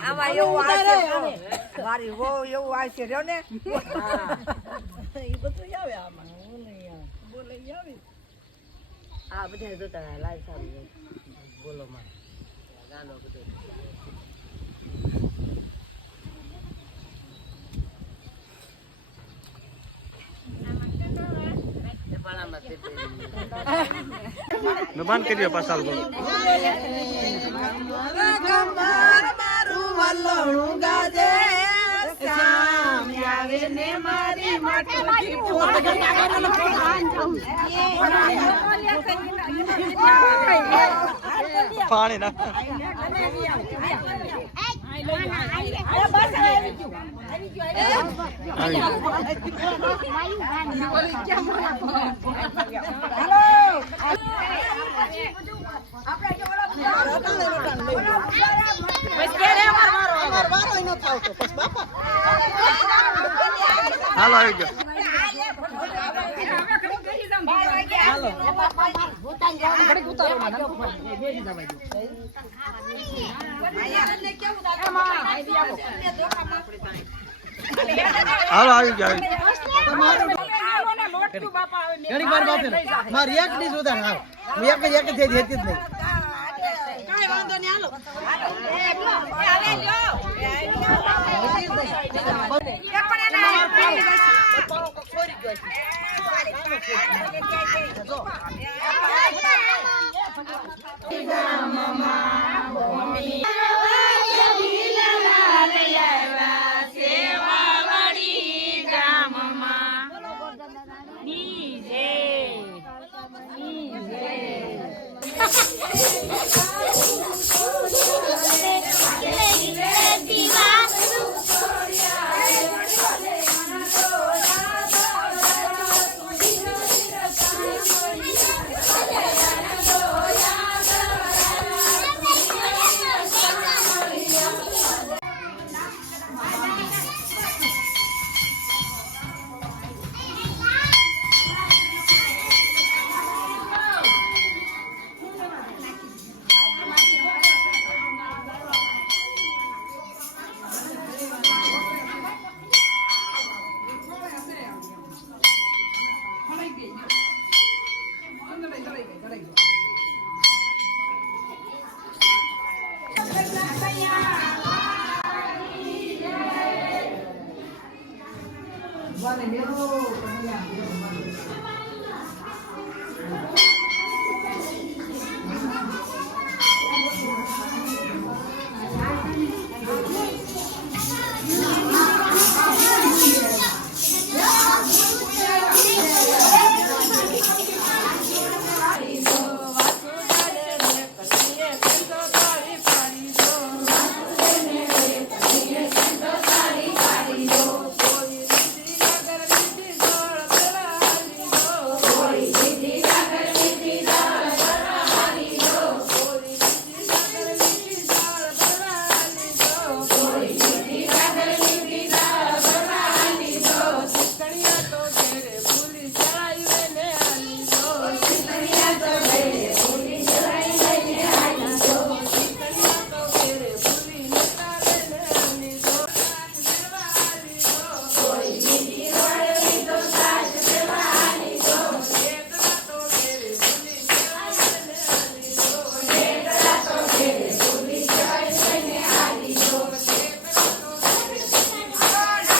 આમાં એવું આવશે મારી બહુ એવું આવશે રહ્યો ને એ બધું આવે આમાં બોલે આવે આ બધા જોતા લાઈવ સારું બોલો માં ગાનો બધો નબાન કર્યો પાસાલ બોલો મારું વલ્લણું ગાજે શ્યામ આવે ને મારી માટલી પાણી ના હાલો આવી ગયો હાલો આવી ગયો મારી એક ડીશ ઉધાર હાલ એક જ થઈ જતી જ નહીં કાઈ વાંધો નહીં હાલો Vale,